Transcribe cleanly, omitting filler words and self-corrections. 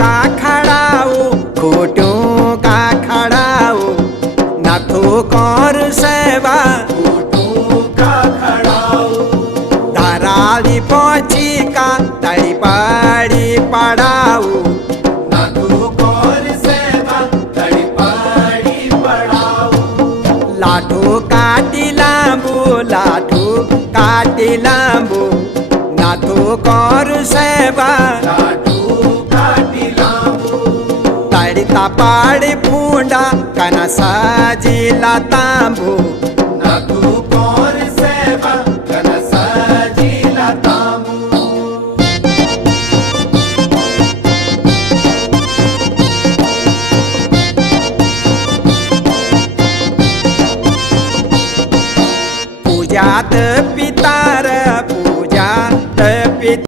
का खड़ाऊ खोटू का खड़ाऊ नाथू कर सेवा धराली पहुंची का तड़ी पड़ी पड़ाऊ लाठू काटी लांबू नाथू कर सेवा तड़ता पाड़ी फूंडा कनसा जिला तांबू